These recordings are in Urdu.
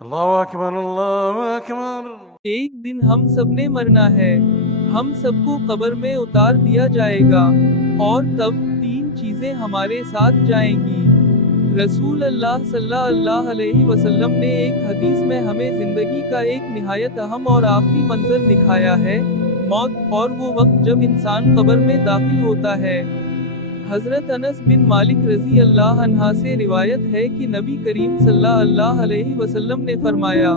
اللہ اکبر اللہ اکبر۔ ایک دن ہم سب نے مرنا ہے، ہم سب کو قبر میں اتار دیا جائے گا، اور تب تین چیزیں ہمارے ساتھ جائیں گی۔ رسول اللہ صلی اللہ علیہ وسلم نے ایک حدیث میں ہمیں زندگی کا ایک نہایت اہم اور آخری منظر دکھایا ہے، موت، اور وہ وقت جب انسان قبر میں داخل ہوتا ہے۔ حضرت انس بن مالک رضی اللہ عنہ سے روایت ہے کہ نبی کریم صلی اللہ علیہ وسلم نے فرمایا،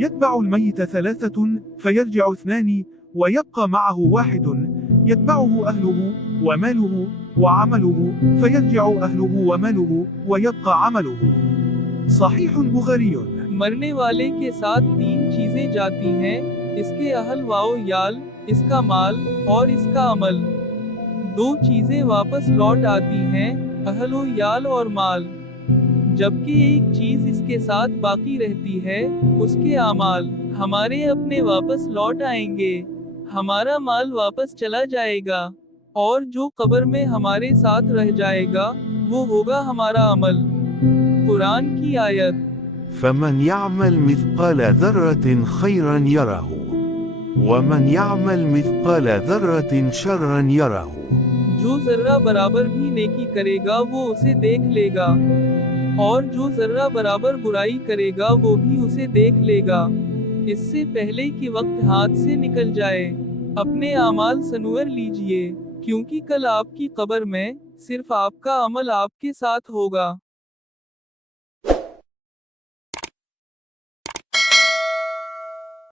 يتبع الميت ثلاثة فيرجع اثنان ويبقى معه واحد يتبعه أهله وماله وعمله فيرجع أهله وماله ويبقى عمله صحيح بخاري۔ مرنے والے کے ساتھ تین چیزیں جاتی ہیں، اس کے اہل و عیال، اس کا مال، اور اس کا عمل۔ دو چیزیں واپس لوٹ آتی ہیں، اہل و عیال اور مال، جبکہ ایک چیز اس کے ساتھ باقی رہتی ہے، اس کے اعمال۔ ہمارے اپنے واپس لوٹ آئیں گے، ہمارا مال واپس چلا جائے گا، اور جو قبر میں ہمارے ساتھ رہ جائے گا وہ ہوگا ہمارا عمل۔ قرآن کی آیت، فمن يعمل مثقال ذرة خيرا يره ومن يعمل مثقال ذرة شرا يره۔ جو ذرہ برابر بھی نیکی کرے گا وہ اسے دیکھ لے گا، اور جو ذرہ برابر برائی کرے گا وہ بھی اسے دیکھ لے گا۔ اس سے پہلے کہ وقت ہاتھ سے نکل جائے، اپنے اعمال سنور لیجئے، کیونکہ کل آپ کی قبر میں صرف آپ کا عمل آپ کے ساتھ ہوگا۔